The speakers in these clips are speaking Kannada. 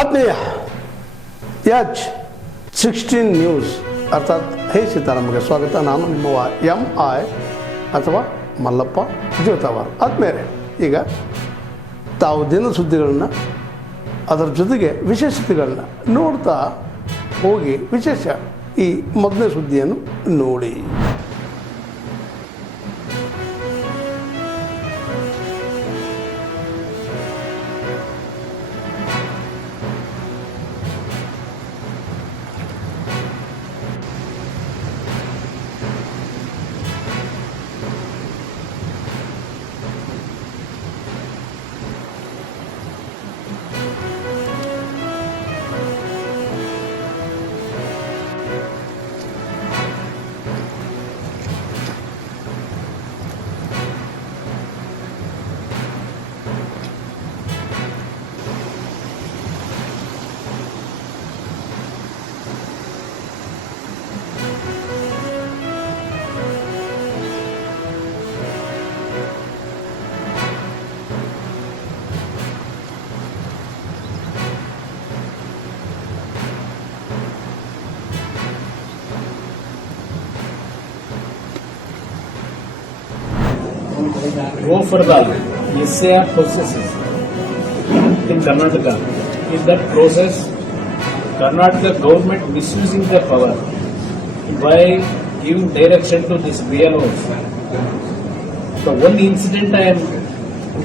ಆತ್ಮೀಯ H16 ನ್ಯೂಸ್ ಅರ್ಥಾತ್ ಹೇ ಸೀತಾರಾಮಗೆ ಸ್ವಾಗತ. ನಾನು ನಿಮ್ಮವ MI ಅಥವಾ ಮಲ್ಲಪ್ಪ ಜ್ಯೋತವರ್. ಆದ್ಮೇಲೆ ಈಗ ತಾವು ದಿನ ಸುದ್ದಿಗಳನ್ನ ಅದರ ಜೊತೆಗೆ ವಿಶೇಷತೆಗಳನ್ನ ನೋಡ್ತಾ ಹೋಗಿ ವಿಶೇಷ ಈ ಮೊದಲನೇ ಸುದ್ದಿಯನ್ನು ನೋಡಿ. Go for the SAR processes in Karnataka. In that process, Karnataka government misusing their power by giving direction to this BLOs. The one incident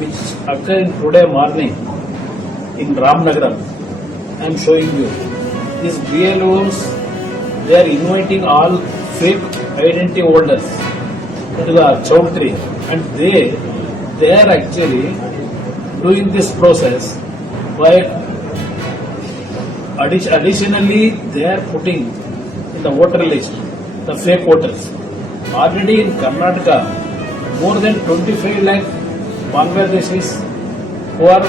which occurred today morning in Ramnagaram, I am showing you. These BLOs, they are inviting all fake identity holders to the Chowdhury, and they are actually doing this process by additionally they are putting in the voter list the fake voters. Already in Karnataka, more than 25 lakh Bangladeshis who are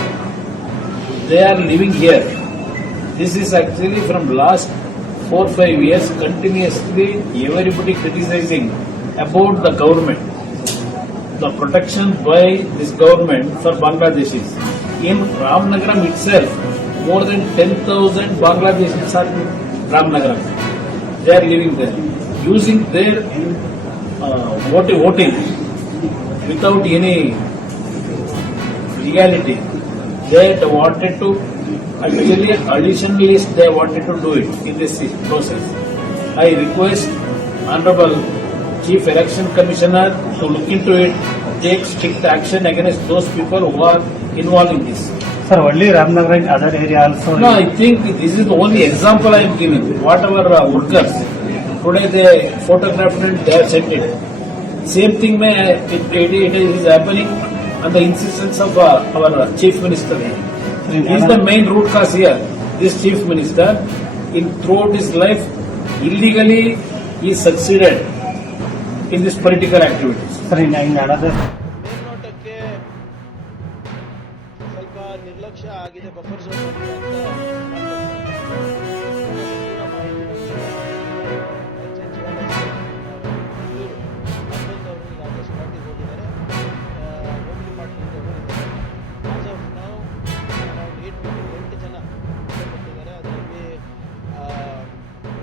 living here. This is actually from last 4-5 years continuously everybody criticizing about the government, the protection by this government for Bangladeshis. In Ramnagaram itself, more than 10,000 Bangladeshis are in Ramnagaram. They are living there, using their voting without any legality. They wanted to actually additionally they wanted to do it in this process. I request Honorable Chief Election Commissioner to look into it, take strict action against those people who are involved in this. Sir, only Ramnagar and other area also? No, I think this is the only example I am giving. Whatever workers, today they photographed and they are sent it. Same thing it is happening on the insistence of our Chief Minister. He is the main root cause here. This Chief Minister, throughout his life, illegally he succeeded in this political activities. Sir, in another... ಮೇಲ್ನೋಟಕ್ಕೆ ಸ್ವಲ್ಪ ನಿರ್ಲಕ್ಷ್ಯ ಆಗಿದೆ ಬಫರ್ ಝೋನ್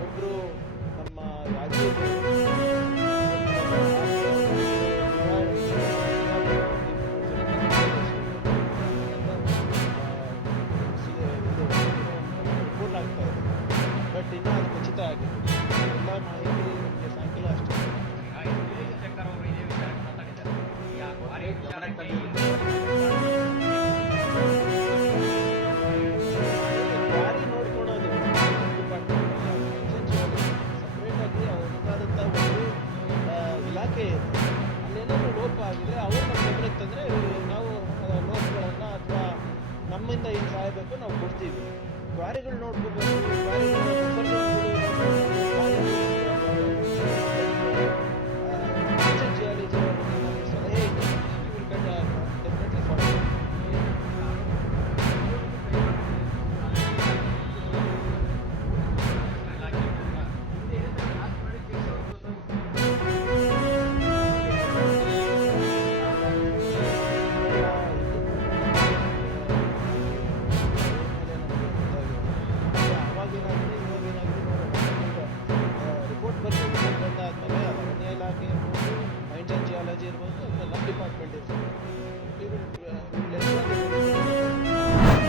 ಒಬ್ಬರು ನಮ್ಮ ರಾಜೀವ್ ಪೂರ್ಣ ಆಗ್ತಾ ಇದೆ. ಬಟ್ ಇನ್ನೂ ಅದು ಖಚಿತ ಆಗಿದೆ. ಎಲ್ಲ ಮಾಹಿತಿ ನಿಮಗೆ ಸಾಯಂಕಾಲ ಅಷ್ಟೇ. ದಾರಿ ನೋಡ್ಕೊಳೋದು ಡಿಪಾರ್ಟ್ಮೆಂಟ್ ಸಪ್ರೇಟ್ ಆಗಿ ಅವ್ರದ್ದಾದಂಥ ಒಂದು ಇಲಾಖೆ ಇದೆ. ಅಲ್ಲೇನಾದರೂ ಲೋಪ ಆಗಿದೆ ಅವ್ರು ನಮ್ಮ ಗಮನಕ್ಕೆ ತಂದರೆ ನಾವು ಲೋಪಗಳನ್ನು ಅಥವಾ ನಮ್ಮಿಂದ ಏನು ಸಹಾಯ ಬೇಕು ನಾವು ಕೊಡ್ತೀವಿ. ಕ್ವಾರಿಗಳು ನೋಡ್ಕೋಬೇಕು, ಜಿಯಾಲಜಿ ಅವರಿಗೆ ಸಲಹೆ ಇದೆ. ಇವ್ರ ಕಂಡ ಡೆಫಿನೆಟ್ಲಿ ಫಾಲೋ.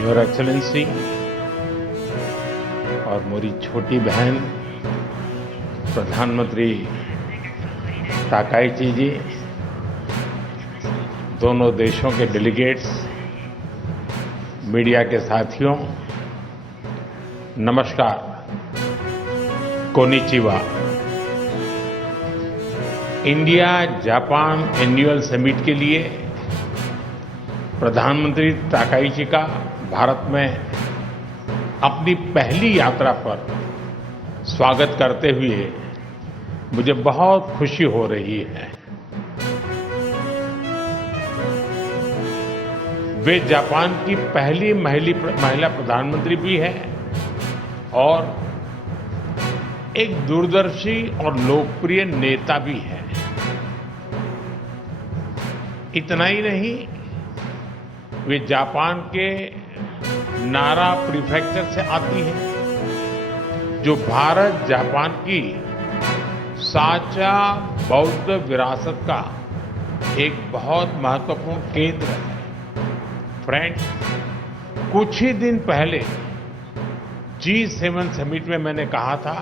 योर एक्सेलेंसी और मेरी छोटी बहन प्रधानमंत्री ताकाइची जी, दोनों देशों के डेलीगेट्स, मीडिया के साथियों, नमस्कार, konnichiwa. India Japan annual summit के लिए प्रधानमंत्री ताकाइची का भारत में अपनी पहली यात्रा पर स्वागत करते हुए मुझे बहुत खुशी हो रही है। वे जापान की पहली महिला प्रधानमंत्री भी है और एक दूरदर्शी और लोकप्रिय नेता भी है। इतना ही नहीं, वे जापान के नारा प्रीफेक्चर से आती हैं, जो भारत जापान की साझा बौद्ध विरासत का एक बहुत महत्वपूर्ण केंद्र है। फ्रेंड्स, कुछ ही दिन पहले G7 समिट में मैंने कहा था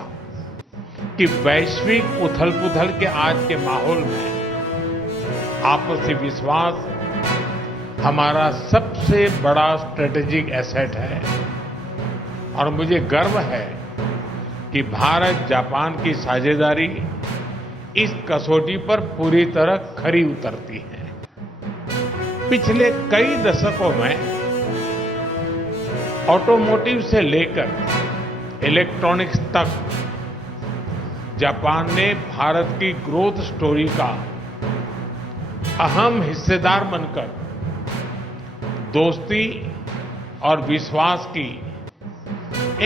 कि वैश्विक उथल-पुथल के आज के माहौल में आपसी विश्वास हमारा सबसे बड़ा स्ट्रेटेजिक एसेट है और मुझे गर्व है कि भारत जापान की साझेदारी इस कसौटी पर पूरी तरह खरी उतरती है। पिछले कई दशकों में ऑटोमोटिव से लेकर इलेक्ट्रॉनिक्स तक जापान ने भारत की ग्रोथ स्टोरी का अहम हिस्सेदार बनकर दोस्ती और विश्वास की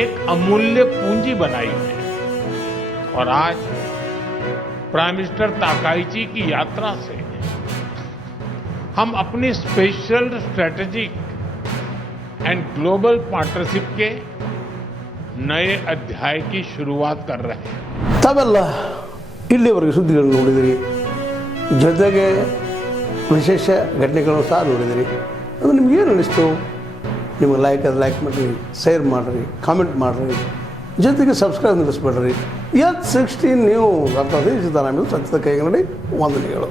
एक अमूल्य पूंजी बनाई है। और आज प्राइम मिनिस्टर ताकाइची की यात्रा से हम अपनी special strategic and global partnership के नए अध्याय की शुरुआत कर रहे हैं। ತಾವೆಲ್ಲ ಇಲ್ಲಿವರೆಗೆ ಸುದ್ದಿಗಳನ್ನು ನೋಡಿದಿರಿ, ಜೊತೆಗೆ ವಿಶೇಷ ಘಟನೆಗಳನ್ನು ಸಹ ನೋಡಿದಿರಿ. ಅದು ನಿಮ್ಗೇನು ಅನ್ನಿಸ್ತು? ನಿಮಗೆ ಲೈಕ್ ಮಾಡಿರಿ, ಶೇರ್ ಮಾಡಿರಿ, ಕಾಮೆಂಟ್ ಮಾಡಿರಿ, ಜೊತೆಗೆ ಸಬ್ಸ್ಕ್ರೈಬ್ ನಿಲ್ಲಿಸ್ಬೇಡ್ರಿ. H16 ನ್ಯೂಸ್ ಅರ್ಥಾತ್ ಸತ್ಯದ ಕೈಗನ್ನಡಿ ವಂದನೆಗಳು.